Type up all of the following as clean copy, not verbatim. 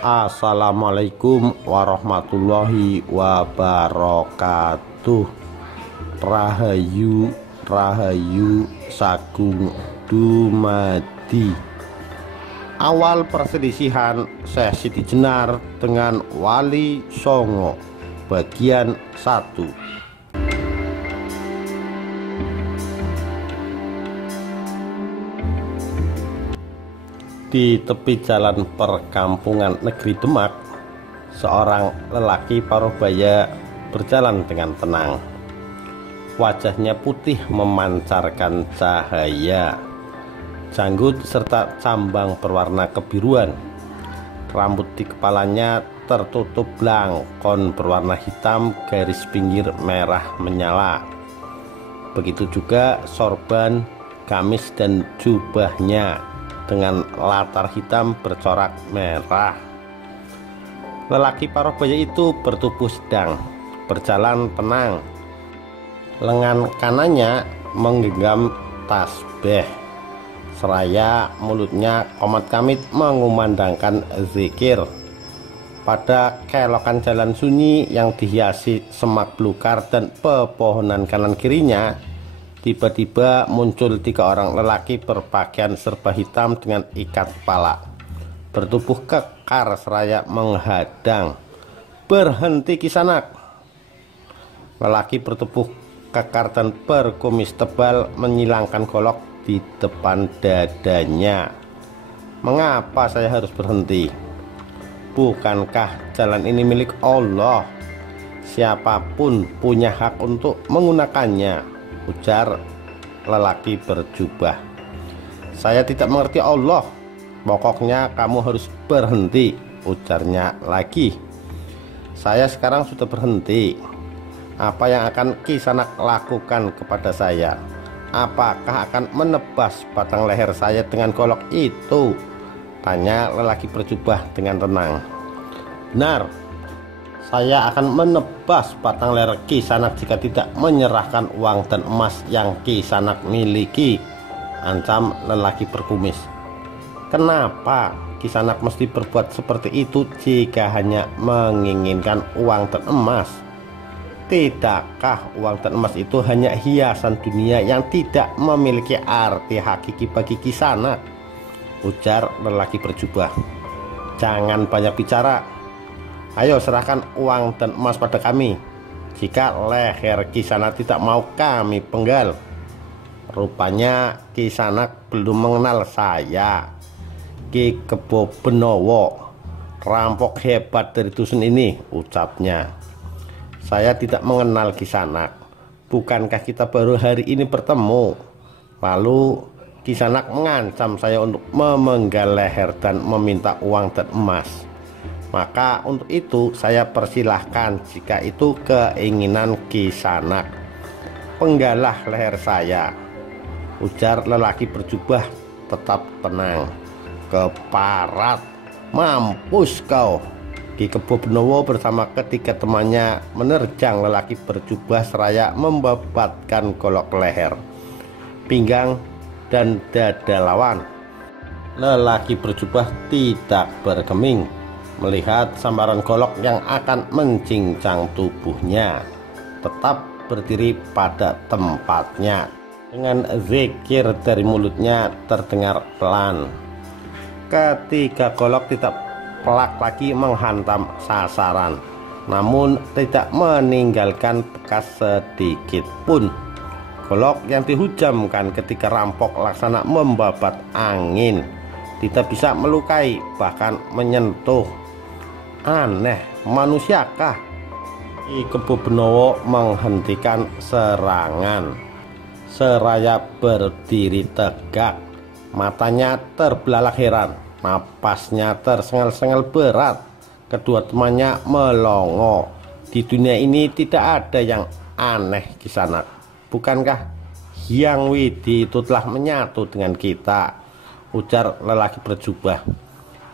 Assalamualaikum warahmatullahi wabarakatuh. Rahayu Rahayu Sagung dumadi. Awal perselisihan Syekh Siti Jenar dengan Wali Songo, bagian 1. Di tepi jalan perkampungan negeri Demak, seorang lelaki parubaya berjalan dengan tenang. Wajahnya putih memancarkan cahaya, janggut serta cambang berwarna kebiruan. Rambut di kepalanya tertutup blangkon berwarna hitam garis pinggir merah menyala. Begitu juga sorban, gamis dan jubahnya dengan latar hitam bercorak merah. Lelaki parubaya itu bertubuh sedang, berjalan tenang. Lengan kanannya menggenggam tasbih, seraya mulutnya komat kamit mengumandangkan zikir. Pada kelokan jalan sunyi yang dihiasi semak belukar dan pepohonan kanan kirinya, tiba-tiba muncul 3 orang lelaki berpakaian serba hitam dengan ikat kepala, bertubuh kekar seraya menghadang. "Berhenti Kisanak!" Lelaki bertubuh kekar dan berkumis tebal menyilangkan golok di depan dadanya. "Mengapa saya harus berhenti? Bukankah jalan ini milik Allah? Siapapun punya hak untuk menggunakannya," ujar lelaki berjubah. "Saya tidak mengerti Allah, pokoknya kamu harus berhenti," ujarnya lagi. "Saya sekarang sudah berhenti. Apa yang akan Kisanak lakukan kepada saya? Apakah akan menebas batang leher saya dengan golok itu?" tanya lelaki berjubah dengan tenang. "Benar, saya akan menebas batang leher Kisanak jika tidak menyerahkan uang dan emas yang Kisanak miliki," ancam lelaki berkumis. "Kenapa Kisanak mesti berbuat seperti itu jika hanya menginginkan uang dan emas? Tidakkah uang dan emas itu hanya hiasan dunia yang tidak memiliki arti hakiki bagi Kisanak?" ujar lelaki berjubah. "Jangan banyak bicara. Ayo serahkan uang dan emas pada kami. Jika leher Kisanak tidak mau, kami penggal." "Rupanya Kisanak belum mengenal saya, Ki Kebo Benowo, rampok hebat dari dusun ini," ucapnya. "Saya tidak mengenal Kisanak. Bukankah kita baru hari ini bertemu? Lalu Kisanak mengancam saya untuk memenggal leher dan meminta uang dan emas. Maka untuk itu saya persilahkan jika itu keinginan Kisanak. Penggalah leher saya," ujar lelaki berjubah tetap tenang. "Keparat, mampus kau!" Ki Kebo Benowo bersama ketiga temannya menerjang lelaki berjubah seraya membabatkan golok leher, pinggang dan dada lawan. Lelaki berjubah tidak bergeming melihat sambaran golok yang akan mencincang tubuhnya, tetap berdiri pada tempatnya. Dengan zikir dari mulutnya terdengar pelan. Ketiga golok tidak pelak lagi menghantam sasaran, namun tidak meninggalkan bekas sedikit pun. Golok yang dihujamkan ketika rampok laksana membabat angin, tidak bisa melukai bahkan menyentuh. Aneh, manusiakah? Ki Kebo Benowo menghentikan serangan, seraya berdiri tegak. Matanya terbelalak heran, napasnya tersengal-sengal berat. Kedua temannya melongo. Di dunia ini tidak ada yang aneh Kisanak. Bukankah Hyang Widi itu telah menyatu dengan kita, ujar lelaki berjubah.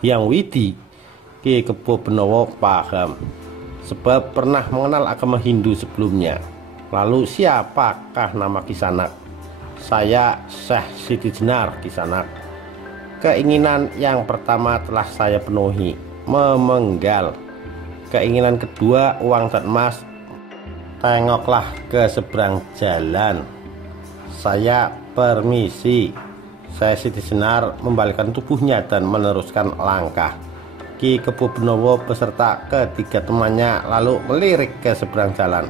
Hyang Widi? Ki Kebo Benowo paham, sebab pernah mengenal agama Hindu sebelumnya. Lalu siapakah nama Kisanak? "Saya Syekh Siti Jenar, Kisanak. Keinginan yang pertama telah saya penuhi. memenggal. Keinginan kedua uang dan emas. Tengoklah ke seberang jalan. Saya permisi. Saya Siti Jenar membalikkan tubuhnya dan meneruskan langkah. Ki Kebo Benowo beserta ketiga temannya lalu melirik ke seberang jalan.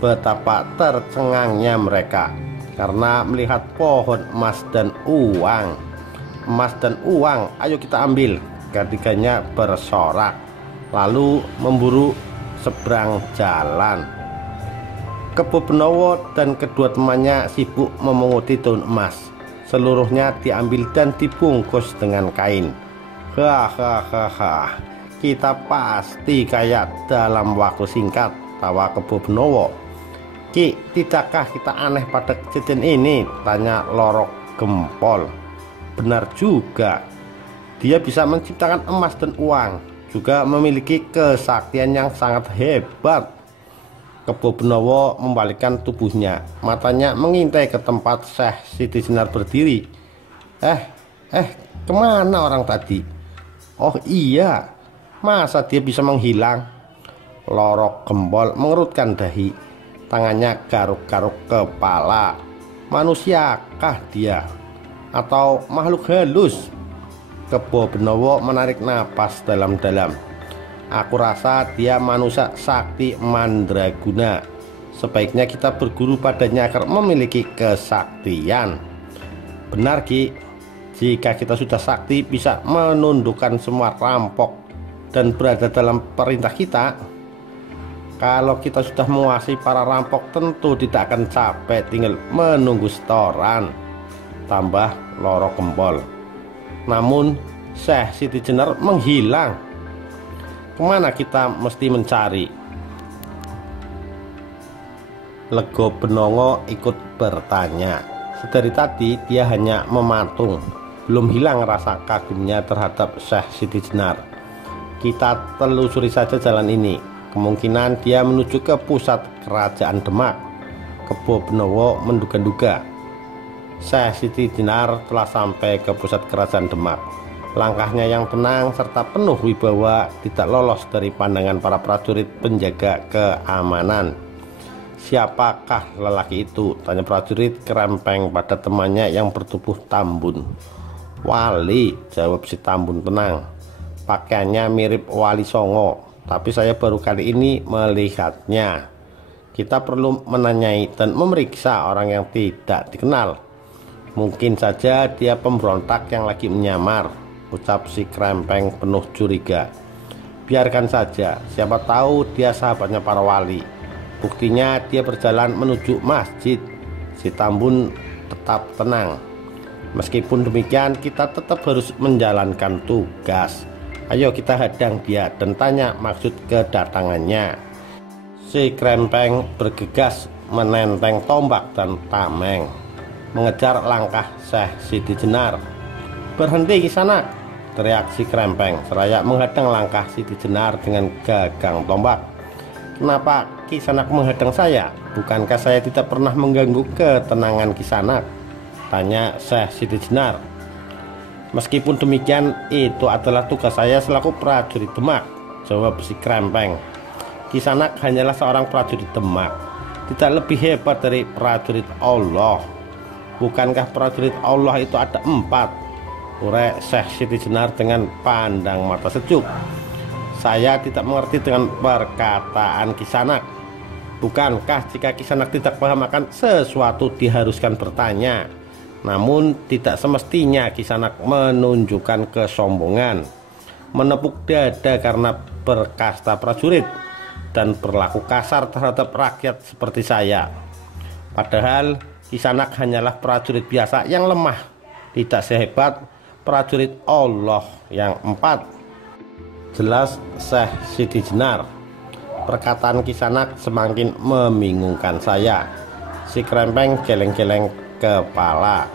Betapa tercengangnya mereka karena melihat pohon emas dan uang. Emas dan uang, ayo kita ambil. Ketiganya bersorak lalu memburu seberang jalan. Kebo Benowo dan kedua temannya sibuk memunguti daun emas. Seluruhnya diambil dan dibungkus dengan kain. Hahaha, kita pasti kaya dalam waktu singkat, tawa Kebo Benowo. Ki, tidakkah kita aneh pada kejadian ini? Tanya Loro Gempol. Benar juga, dia bisa menciptakan emas dan uang, juga memiliki kesaktian yang sangat hebat. Kebo Benowo membalikkan tubuhnya, matanya mengintai ke tempat Syekh Siti Jenar berdiri. Kemana orang tadi? Oh iya, masa dia bisa menghilang? Loro Gempol mengerutkan dahi, tangannya garuk-garuk kepala. Manusiakah dia? Atau makhluk halus? Kebo Benowo menarik napas dalam-dalam. Aku rasa dia manusia sakti mandraguna. Sebaiknya kita berguru padanya agar memiliki kesaktian. Benar Ki, jika kita sudah sakti bisa menundukkan semua rampok dan berada dalam perintah kita. Kalau kita sudah menguasai para rampok tentu tidak akan capek tinggal menunggu setoran, tambah Loro Gempol. Namun Syekh Siti Jenar menghilang. Kemana kita mesti mencari? Lego Benongo ikut bertanya. Sedari tadi dia hanya mematung, belum hilang rasa kagumnya terhadap Syekh Siti Jenar. Kita telusuri saja jalan ini. Kemungkinan dia menuju ke pusat kerajaan Demak. Kebo Benowo menduga-duga Syekh Siti Jenar telah sampai ke pusat kerajaan Demak. Langkahnya yang tenang serta penuh wibawa tidak lolos dari pandangan para prajurit penjaga keamanan. Siapakah lelaki itu? Tanya prajurit kerempeng pada temannya yang bertubuh Tambun. Wali, jawab si Tambun tenang. Pakaiannya mirip Wali Songo, tapi saya baru kali ini melihatnya. Kita perlu menanyai dan memeriksa orang yang tidak dikenal. Mungkin saja dia pemberontak yang lagi menyamar, ucap si kerempeng penuh curiga. Biarkan saja, siapa tahu dia sahabatnya para wali. Buktinya dia berjalan menuju masjid. Si Tambun tetap tenang. Meskipun demikian kita tetap harus menjalankan tugas. Ayo kita hadang dia dan tanya maksud kedatangannya. Si kerempeng bergegas menenteng tombak dan tameng, mengejar langkah Syekh Siti Jenar. Berhenti di sana, teriak si kerempeng seraya menghadang langkah Siti Jenar dengan gagang tombak. Kenapa Kisanak menghadang saya? Bukankah saya tidak pernah mengganggu ketenangan Kisanak? Tanya Syekh Siti Jenar. Meskipun demikian, itu adalah tugas saya selaku prajurit Demak, jawab si kerempeng. Kisanak hanyalah seorang prajurit Demak, tidak lebih hebat dari prajurit Allah. Bukankah prajurit Allah itu ada 4? Urai Syekh Siti Jenar dengan pandang mata sejuk. Saya tidak mengerti dengan perkataan Kisanak. Bukankah jika Kisanak tidak paham akan sesuatu diharuskan bertanya? Namun tidak semestinya Kisanak menunjukkan kesombongan, menepuk dada karena berkasta prajurit, dan berlaku kasar terhadap rakyat seperti saya. Padahal Kisanak hanyalah prajurit biasa yang lemah, tidak sehebat prajurit Allah yang 4. Jelas Syekh Siti Jenar. Perkataan Kisanak semakin membingungkan saya. Si kerempeng geleng-geleng kepala.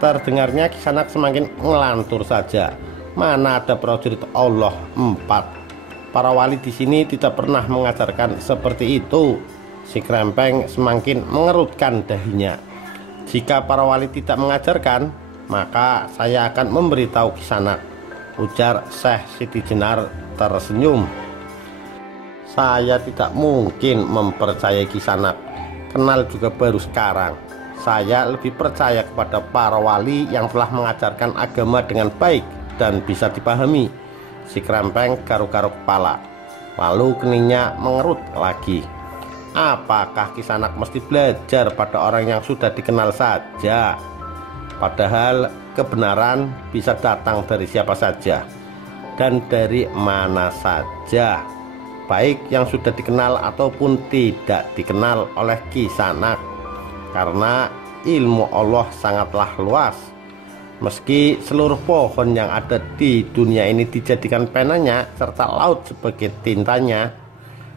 Terdengarnya Kisanak semakin ngelantur saja. Mana ada prajurit Allah 4? Para wali di sini tidak pernah mengajarkan seperti itu. Si kerempeng semakin mengerutkan dahinya. Jika para wali tidak mengajarkan, maka saya akan memberitahu Kisanak. ujar Syekh Siti Jenar tersenyum. Saya tidak mungkin mempercayai Kisanak, kenal juga baru sekarang. Saya lebih percaya kepada para wali yang telah mengajarkan agama dengan baik dan bisa dipahami. Si Krempeng garuk-garuk kepala, lalu keningnya mengerut lagi. Apakah Kisanak mesti belajar pada orang yang sudah dikenal saja? Padahal kebenaran bisa datang dari siapa saja dan dari mana saja, baik yang sudah dikenal ataupun tidak dikenal oleh Kisanak. Karena ilmu Allah sangatlah luas. Meski seluruh pohon yang ada di dunia ini dijadikan penanya serta laut sebagai tintanya,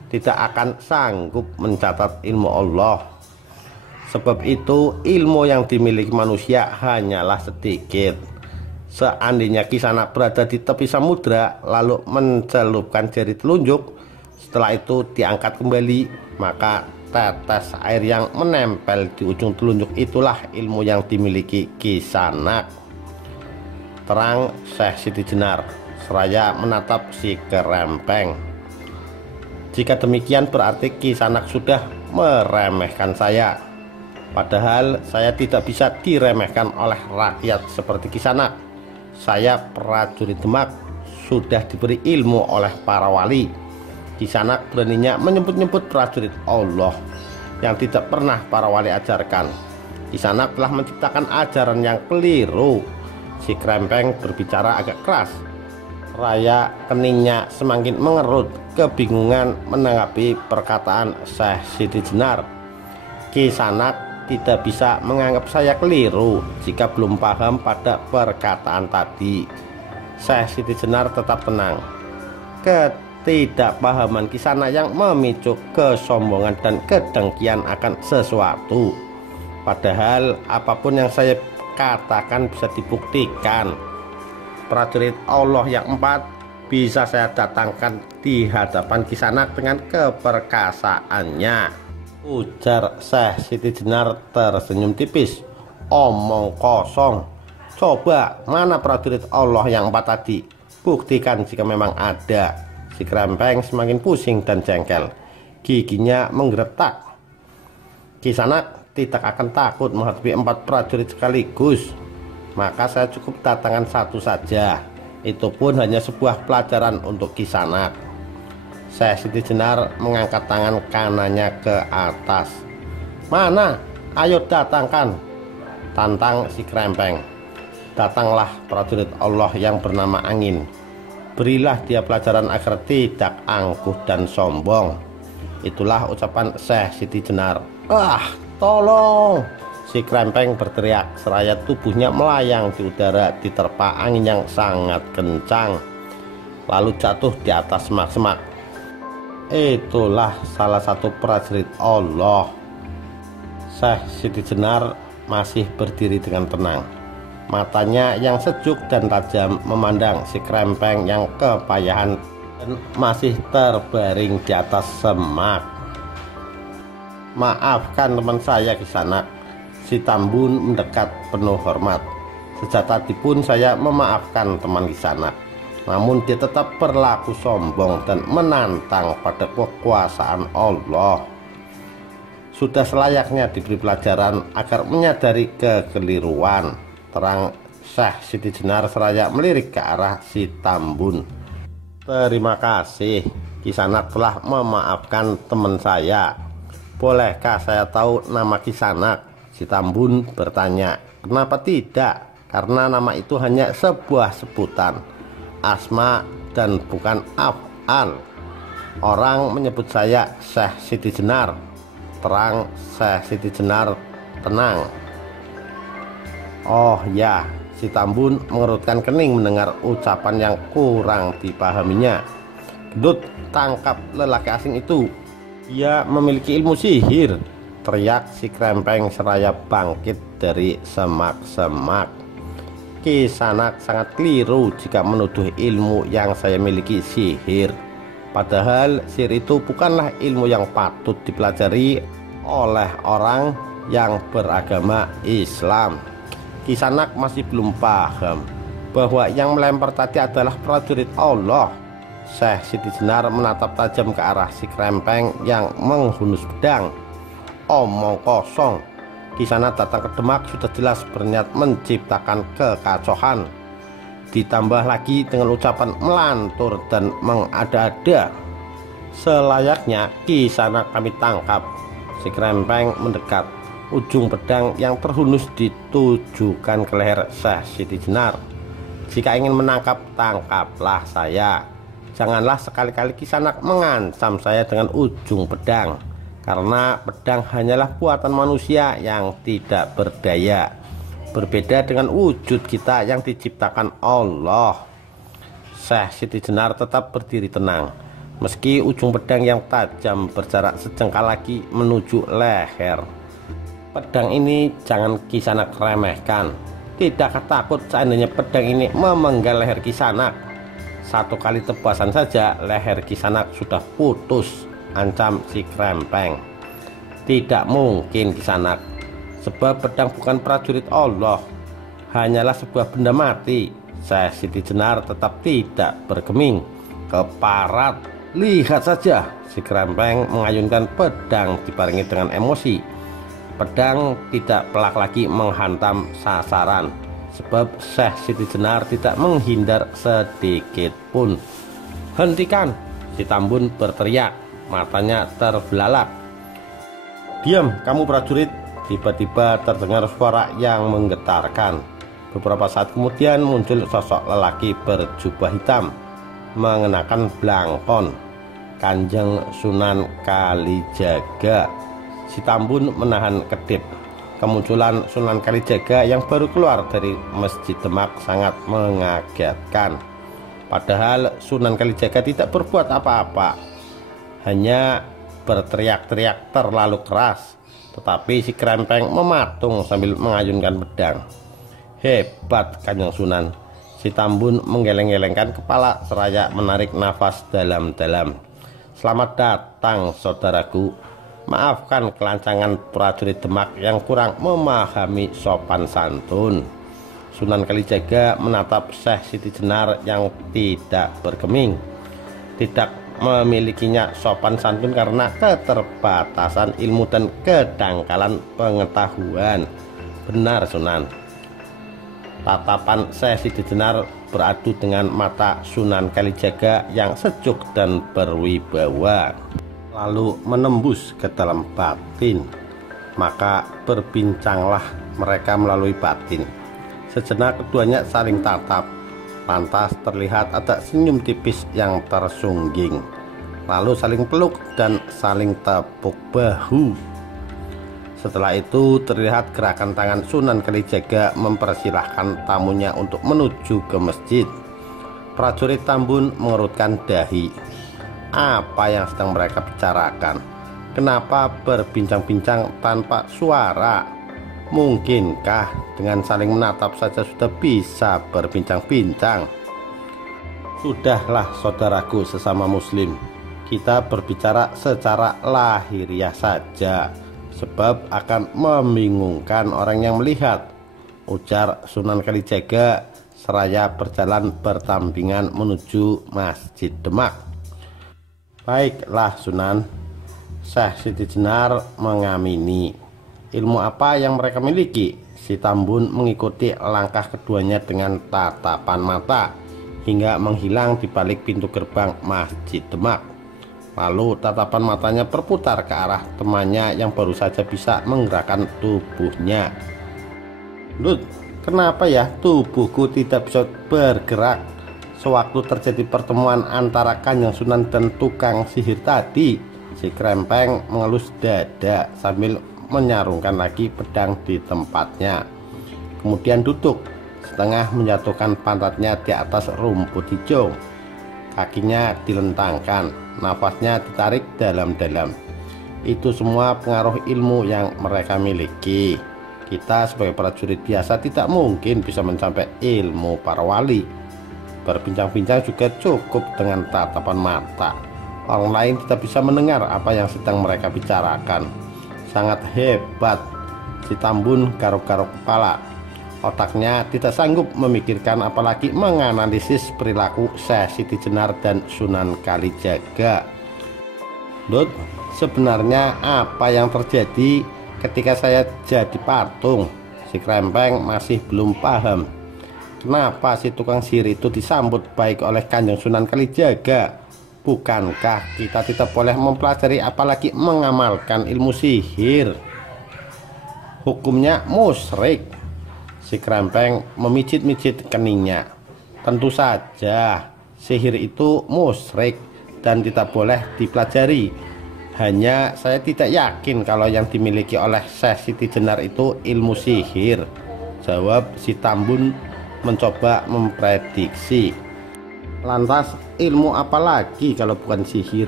tidak akan sanggup mencatat ilmu Allah. Sebab itu ilmu yang dimiliki manusia hanyalah sedikit. Seandainya Kisanak berada di tepi samudra lalu mencelupkan jari telunjuk, setelah itu diangkat kembali, maka tetes air yang menempel di ujung telunjuk itulah ilmu yang dimiliki Kisanak, terang Syekh Siti Jenar seraya menatap si Krempeng. Jika demikian berarti Kisanak sudah meremehkan saya. Padahal saya tidak bisa diremehkan oleh rakyat seperti Kisanak. Saya prajurit Demak, sudah diberi ilmu oleh para wali. Kisanak beraninya menyebut-nyebut prajurit Allah yang tidak pernah para wali ajarkan. Kisanak telah menciptakan ajaran yang keliru. Si Krempeng berbicara agak keras. Raya keningnya semakin mengerut, kebingungan menanggapi perkataan Syekh Siti Jenar. Kisanak tidak bisa menganggap saya keliru jika belum paham pada perkataan tadi. Syekh Siti Jenar tetap tenang. Ketidakpahaman Kisanak yang memicu kesombongan dan kedengkian akan sesuatu. Padahal apapun yang saya katakan bisa dibuktikan. Prajurit Allah yang 4 bisa saya datangkan di hadapan Kisanak dengan keperkasaannya, ujar Syekh Siti Jenar tersenyum tipis. Omong kosong. Coba mana prajurit Allah yang 4 tadi? Buktikan jika memang ada. Si Krempeng semakin pusing dan jengkel, giginya menggeretak. Kisanak tidak akan takut menghadapi 4 prajurit sekaligus. Maka saya cukup datangkan 1 saja. Itu pun hanya sebuah pelajaran untuk Kisanak. Syekh Siti Jenar mengangkat tangan kanannya ke atas. Mana? Ayo datangkan, tantang si Krempeng. Datanglah prajurit Allah yang bernama Angin. Berilah dia pelajaran agar tidak angkuh dan sombong. Itulah ucapan Syekh Siti Jenar. Ah, tolong! Si Krempeng berteriak seraya tubuhnya melayang di udara diterpa angin yang sangat kencang, lalu jatuh di atas semak-semak. Itulah salah satu prajurit Allah. Syekh Siti Jenar masih berdiri dengan tenang. Matanya yang sejuk dan tajam memandang si Krempeng yang kepayahan dan masih terbaring di atas semak. Maafkan teman saya Kisanak. Si Tambun mendekat penuh hormat. Sejak tadi pun saya memaafkan teman Kisanak, namun dia tetap berlaku sombong dan menantang pada kekuasaan Allah. Sudah selayaknya diberi pelajaran agar menyadari kekeliruan, terang Syekh Siti Jenar seraya melirik ke arah si Tambun. Terima kasih, Kisanak telah memaafkan teman saya. Bolehkah saya tahu nama Kisanak? Si Tambun bertanya. Kenapa tidak? Karena nama itu hanya sebuah sebutan, asma dan bukan af'al. Orang menyebut saya Syekh Siti Jenar, terang Syekh Siti Jenar tenang. Oh ya, si Tambun mengerutkan kening mendengar ucapan yang kurang dipahaminya. Gendut, tangkap lelaki asing itu. Ia memiliki ilmu sihir, teriak si Krempeng seraya bangkit dari semak-semak. Kisanak sangat keliru jika menuduh ilmu yang saya miliki sihir. Padahal sihir itu bukanlah ilmu yang patut dipelajari oleh orang yang beragama Islam. Kisanak masih belum paham bahwa yang melempar tadi adalah prajurit Allah. Syekh Siti Jenar menatap tajam ke arah si Krempeng yang menghunus pedang. Omong kosong. Kisana datang ke Demak sudah jelas berniat menciptakan kekacauan. Ditambah lagi dengan ucapan melantur dan mengada-ada. Selayaknya Kisana kami tangkap. Si Krempeng mendekat. Ujung pedang yang terhunus ditujukan ke leher Syekh Siti Jenar. Jika ingin menangkap, tangkaplah saya. Janganlah sekali-kali Kisanak mengancam saya dengan ujung pedang, karena pedang hanyalah buatan manusia yang tidak berdaya, berbeda dengan wujud kita yang diciptakan Allah. Syekh Siti Jenar tetap berdiri tenang, meski ujung pedang yang tajam berjarak sejengkal lagi menuju leher. Pedang ini jangan Kisanak remehkan. Tidakkah takut seandainya pedang ini memenggal leher Kisanak? Satu kali tebasan saja leher Kisanak sudah putus, ancam si Krempeng. Tidak mungkin Kisanak, sebab pedang bukan prajurit Allah, hanyalah sebuah benda mati. Syekh Siti Jenar tetap tidak bergeming. Keparat, lihat saja. Si Krempeng mengayunkan pedang dibarengi dengan emosi. Pedang tidak pelak lagi menghantam sasaran, sebab Syekh Siti Jenar tidak menghindar sedikit pun. Hentikan! Si Tambun berteriak, matanya terbelalak. Diam kamu prajurit! Tiba-tiba terdengar suara yang menggetarkan. Beberapa saat kemudian muncul sosok lelaki berjubah hitam mengenakan blangkon, Kanjeng Sunan Kalijaga. Si Tambun menahan kedip. Kemunculan Sunan Kalijaga yang baru keluar dari Masjid Demak sangat mengagetkan. Padahal Sunan Kalijaga tidak berbuat apa-apa, hanya berteriak-teriak terlalu keras. Tetapi si Krempeng mematung sambil mengayunkan pedang. Hebat Kanjeng Sunan. Si Tambun menggeleng-gelengkan kepala seraya menarik nafas dalam-dalam. Selamat datang saudaraku. Maafkan kelancangan prajurit Demak yang kurang memahami sopan santun. Sunan Kalijaga menatap Syekh Siti Jenar yang tidak bergeming. Tidak memilikinya sopan santun karena keterbatasan ilmu dan kedangkalan pengetahuan. Benar Sunan. Tatapan Syekh Siti Jenar beradu dengan mata Sunan Kalijaga yang sejuk dan berwibawa, lalu menembus ke dalam batin. Maka berbincanglah mereka melalui batin. Sejenak keduanya saling tatap. Lantas terlihat ada senyum tipis yang tersungging. Lalu saling peluk dan saling tepuk bahu. Setelah itu terlihat gerakan tangan Sunan Kalijaga mempersilahkan tamunya untuk menuju ke masjid. Prajurit Tambun mengerutkan dahi. Apa yang sedang mereka bicarakan? Kenapa berbincang-bincang tanpa suara? Mungkinkah dengan saling menatap saja sudah bisa berbincang-bincang? Sudahlah saudaraku sesama muslim, kita berbicara secara lahiriah saja, sebab akan membingungkan orang yang melihat, ujar Sunan Kalijaga seraya berjalan bertampingan menuju Masjid Demak. Baiklah Sunan. Syekh Siti Jenar mengamini. Ilmu apa yang mereka miliki? Si Tambun mengikuti langkah keduanya dengan tatapan mata hingga menghilang di balik pintu gerbang Masjid Demak. Lalu tatapan matanya berputar ke arah temannya yang baru saja bisa menggerakkan tubuhnya. Lut, kenapa ya tubuhku tidak bisa bergerak sewaktu terjadi pertemuan antara Kanjeng Sunan dan tukang sihir tadi? Si Krempeng mengelus dada sambil menyarungkan lagi pedang di tempatnya. Kemudian duduk, setengah menjatuhkan pantatnya di atas rumput hijau. Kakinya dilentangkan, nafasnya ditarik dalam-dalam. Itu semua pengaruh ilmu yang mereka miliki. Kita sebagai prajurit biasa tidak mungkin bisa mencapai ilmu para wali. Berbincang-bincang juga cukup dengan tatapan mata. Orang lain tidak bisa mendengar apa yang sedang mereka bicarakan. Sangat hebat. Si Tambun garuk-garuk kepala. Otaknya tidak sanggup memikirkan apalagi menganalisis perilaku Syekh Siti Jenar dan Sunan Kalijaga. Dut, sebenarnya apa yang terjadi ketika saya jadi patung? Si Krempeng masih belum paham. Kenapa si tukang sihir itu disambut baik oleh Kanjeng Sunan Kalijaga? Bukankah kita tidak boleh mempelajari apalagi mengamalkan ilmu sihir? Hukumnya musyrik. Si Krempeng memijit-mijit keningnya. Tentu saja sihir itu musyrik dan tidak boleh dipelajari. Hanya saya tidak yakin kalau yang dimiliki oleh Syekh Siti Jenar itu ilmu sihir, jawab si Tambun mencoba memprediksi. Lantas ilmu apa lagi kalau bukan sihir?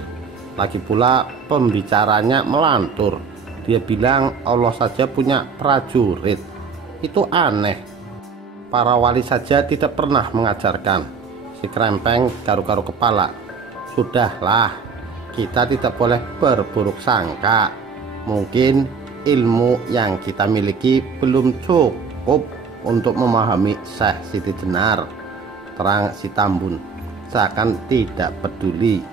Lagi pula pembicaranya melantur. Dia bilang Allah saja punya prajurit. Itu aneh. Para wali saja tidak pernah mengajarkan. Si Krempeng garu-garu kepala. Sudahlah, kita tidak boleh berburuk sangka. Mungkin ilmu yang kita miliki belum cukup untuk memahami Syekh Siti Jenar, terang si Tambun seakan tidak peduli.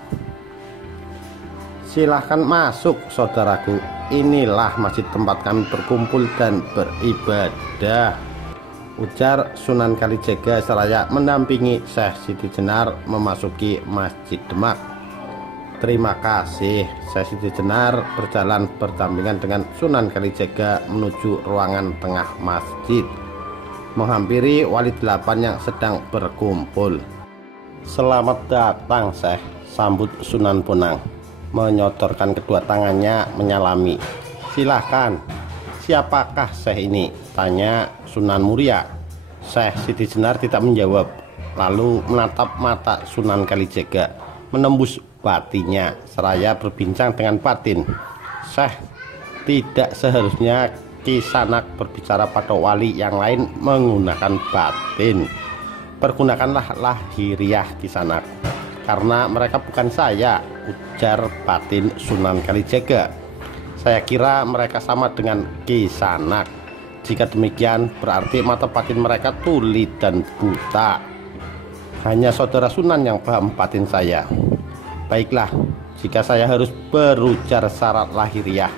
Silahkan masuk saudaraku, inilah masjid tempat kami berkumpul dan beribadah, ujar Sunan Kalijaga seraya mendampingi Syekh Siti Jenar memasuki Masjid Demak. Terima kasih. Syekh Siti Jenar berjalan berdampingan dengan Sunan Kalijaga menuju ruangan tengah masjid, menghampiri wali 8 yang sedang berkumpul. Selamat datang Syekh, sambut Sunan Bonang, menyodorkan kedua tangannya menyalami. Silahkan, siapakah Syekh ini? Tanya Sunan Muria. Syekh Siti Jenar tidak menjawab, lalu menatap mata Sunan Kalijaga, menembus batinya seraya berbincang dengan batin. Syekh, tidak seharusnya Kisanak berbicara pada wali yang lain menggunakan batin. Pergunakanlah lahiriah Kisanak, karena mereka bukan saya, ujar batin Sunan Kalijaga. Saya kira mereka sama dengan Kisanak. Jika demikian berarti mata batin mereka tuli dan buta. Hanya saudara Sunan yang paham batin saya. Baiklah, jika saya harus berujar syarat lahiriah,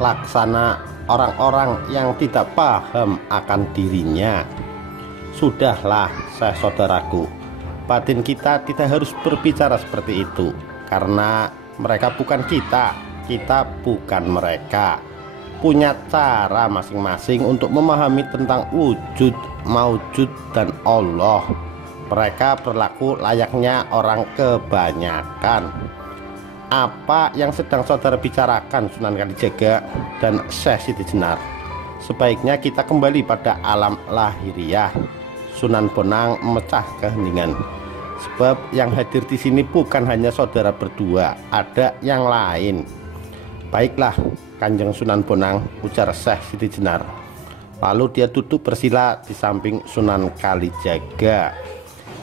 laksana orang-orang yang tidak paham akan dirinya. Sudahlah, saya saudaraku, batin kita tidak harus berbicara seperti itu, karena mereka bukan kita, kita bukan mereka. Punya cara masing-masing untuk memahami tentang wujud, maujud, dan Allah. Mereka berlaku layaknya orang kebanyakan. Apa yang sedang saudara bicarakan Sunan Kalijaga dan Syekh Siti Jenar? Sebaiknya kita kembali pada alam lahiriah. Sunan Bonang memecah keheningan. Sebab yang hadir di sini bukan hanya saudara berdua, ada yang lain. Baiklah, Kanjeng Sunan Bonang, ujar Syekh Siti Jenar. Lalu dia duduk bersila di samping Sunan Kalijaga.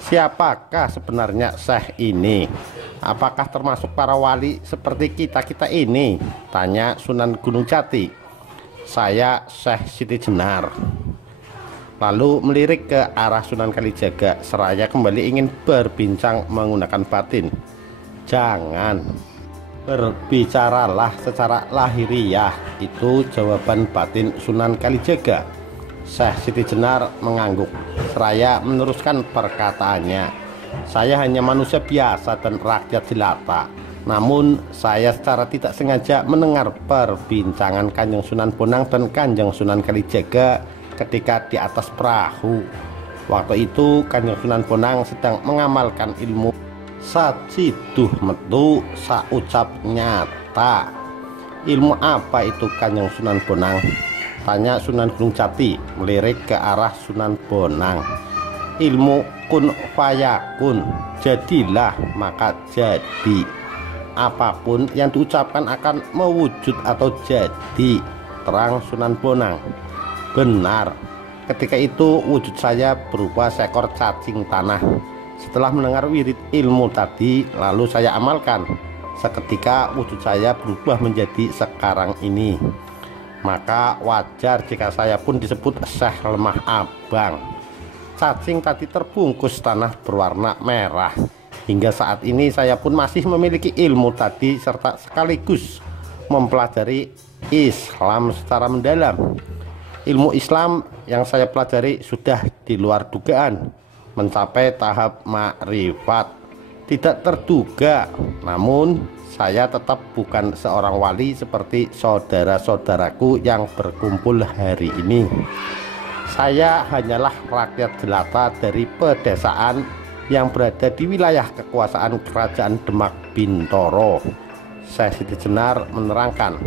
Siapakah sebenarnya Syekh ini? Apakah termasuk para wali seperti kita-kita ini? Tanya Sunan Gunung Jati. Saya Syekh Siti Jenar. Lalu melirik ke arah Sunan Kalijaga seraya kembali ingin berbincang menggunakan batin. Jangan, berbicaralah secara lahiriah, itu jawaban batin Sunan Kalijaga. Syekh Siti Jenar mengangguk seraya meneruskan perkataannya. Saya hanya manusia biasa dan rakyat jelata. Namun saya secara tidak sengaja mendengar perbincangan Kanjeng Sunan Bonang dan Kanjeng Sunan Kalijaga ketika di atas perahu. Waktu itu Kanjeng Sunan Bonang sedang mengamalkan ilmu sajiduh metu saucap nyata. Ilmu apa itu Kanjeng Sunan Bonang? Tanya Sunan Gunung Jati melirik ke arah Sunan Bonang. Ilmu kun fayakun, jadilah maka jadi. Apapun yang diucapkan akan mewujud atau jadi, terang Sunan Bonang. Benar, ketika itu wujud saya berupa seekor cacing tanah. Setelah mendengar wirid ilmu tadi, lalu saya amalkan. Seketika wujud saya berubah menjadi sekarang ini. maka wajar jika saya pun disebut Syekh Lemah Abang. Cacing tadi terbungkus tanah berwarna merah. Hingga saat ini saya pun masih memiliki ilmu tadi serta sekaligus mempelajari Islam secara mendalam. Ilmu Islam yang saya pelajari sudah di luar dugaan, mencapai tahap makrifat. Tidak terduga, namun saya tetap bukan seorang wali seperti saudara-saudaraku yang berkumpul hari ini. Saya hanyalah rakyat jelata dari pedesaan yang berada di wilayah kekuasaan Kerajaan Demak Bintoro. Syekh Siti Jenar menerangkan,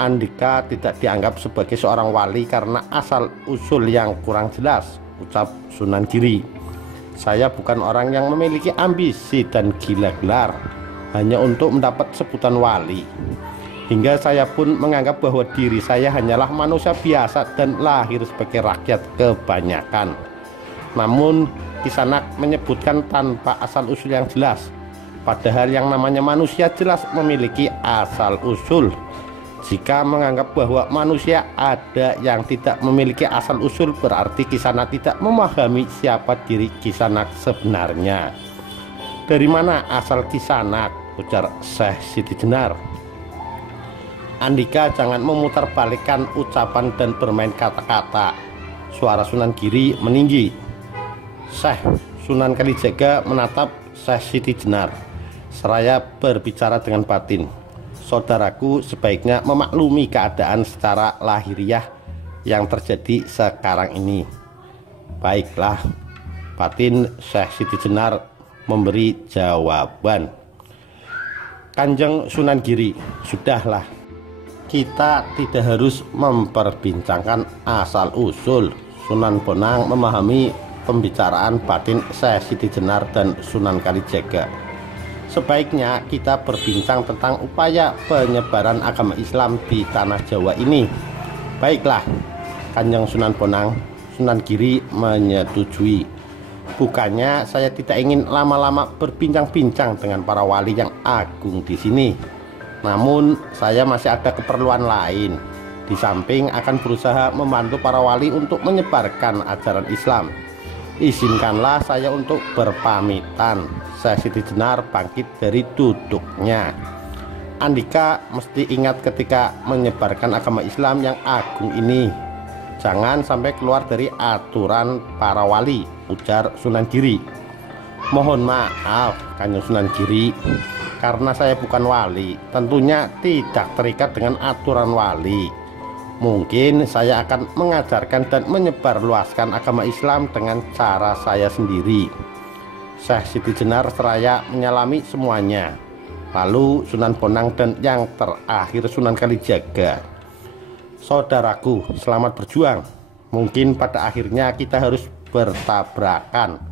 Andika tidak dianggap sebagai seorang wali karena asal usul yang kurang jelas, ucap Sunan Giri. Saya bukan orang yang memiliki ambisi dan gila gelar hanya untuk mendapat sebutan wali. Hingga saya pun menganggap bahwa diri saya hanyalah manusia biasa dan lahir sebagai rakyat kebanyakan. Namun Kisanak menyebutkan tanpa asal usul yang jelas, padahal yang namanya manusia jelas memiliki asal usul. Jika menganggap bahwa manusia ada yang tidak memiliki asal usul, berarti Kisanak tidak memahami siapa diri Kisanak sebenarnya. Dari mana asal Kisanak? Ujar Syekh Siti Jenar. Andika jangan memutarbalikkan ucapan dan bermain kata-kata. Suara Sunan Giri meninggi. Syekh Sunan Kalijaga menatap Syekh Siti Jenar seraya berbicara dengan batin. Saudaraku sebaiknya memaklumi keadaan secara lahiriah yang terjadi sekarang ini. Baiklah, batin Syekh Siti Jenar memberi jawaban. Kanjeng Sunan Giri, sudahlah, kita tidak harus memperbincangkan asal-usul. Sunan Bonang memahami pembicaraan batin Syekh Siti Jenar dan Sunan Kalijaga. Sebaiknya kita berbincang tentang upaya penyebaran agama Islam di tanah Jawa ini. Baiklah, Kanjeng Sunan Bonang. Sunan Giri menyetujui. Bukannya saya tidak ingin lama-lama berbincang-bincang dengan para wali yang agung di sini. Namun saya masih ada keperluan lain. Di samping akan berusaha membantu para wali untuk menyebarkan ajaran Islam. Izinkanlah saya untuk berpamitan. Syekh Siti Jenar bangkit dari duduknya. Andika mesti ingat ketika menyebarkan agama Islam yang agung ini, jangan sampai keluar dari aturan para wali, ujar Sunan Giri. Mohon maaf Kanjeng Sunan Giri, karena saya bukan wali, tentunya tidak terikat dengan aturan wali. Mungkin saya akan mengajarkan dan menyebarluaskan agama Islam dengan cara saya sendiri. Syekh Siti Jenar seraya menyalami semuanya. Lalu Sunan Bonang dan yang terakhir Sunan Kalijaga. Saudaraku, selamat berjuang. Mungkin pada akhirnya kita harus bertabrakan,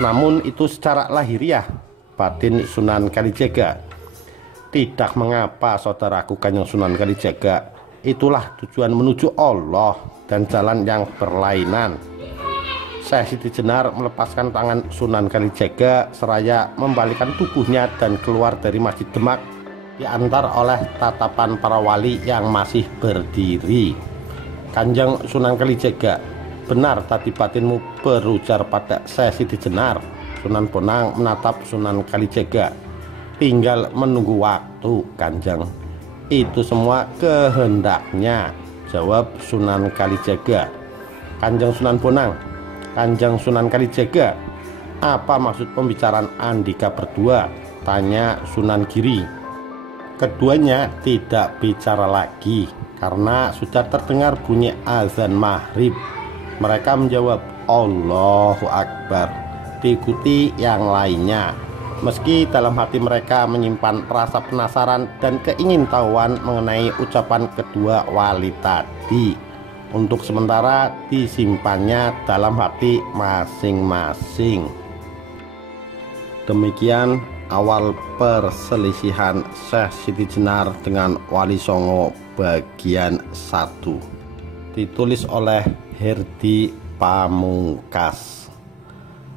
namun itu secara lahiriah, batin Sunan Kalijaga. Tidak mengapa saudaraku Kanjeng Sunan Kalijaga. Itulah tujuan menuju Allah dan jalan yang berlainan. Syekh Siti Jenar melepaskan tangan Sunan Kalijaga seraya membalikkan tubuhnya dan keluar dari Masjid Demak, diantar oleh tatapan para wali yang masih berdiri. Kanjeng Sunan Kalijaga, benar tadi batinmu berujar pada Syekh Siti Jenar. Sunan Bonang menatap Sunan Kalijaga. Tinggal menunggu waktu, Kanjeng. Itu semua kehendaknya, jawab Sunan Kalijaga. Kanjeng Sunan Bonang, Kanjeng Sunan Kalijaga, apa maksud pembicaraan Andika berdua? Tanya Sunan Giri. Keduanya tidak bicara lagi karena sudah terdengar bunyi azan maghrib. Mereka menjawab Allahu Akbar, diikuti yang lainnya. Meski dalam hati mereka menyimpan rasa penasaran dan keingintahuan mengenai ucapan kedua wali tadi, untuk sementara disimpannya dalam hati masing-masing. Demikian awal perselisihan Syekh Siti Jenar dengan Wali Songo bagian 1, ditulis oleh Herdi Pamungkas.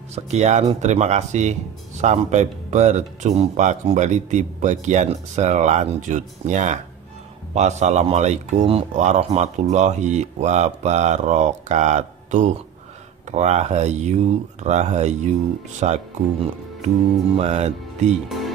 Sekian, terima kasih. Sampai berjumpa kembali di bagian selanjutnya. Wassalamualaikum warahmatullahi wabarakatuh. Rahayu Rahayu Sagung Dumadi.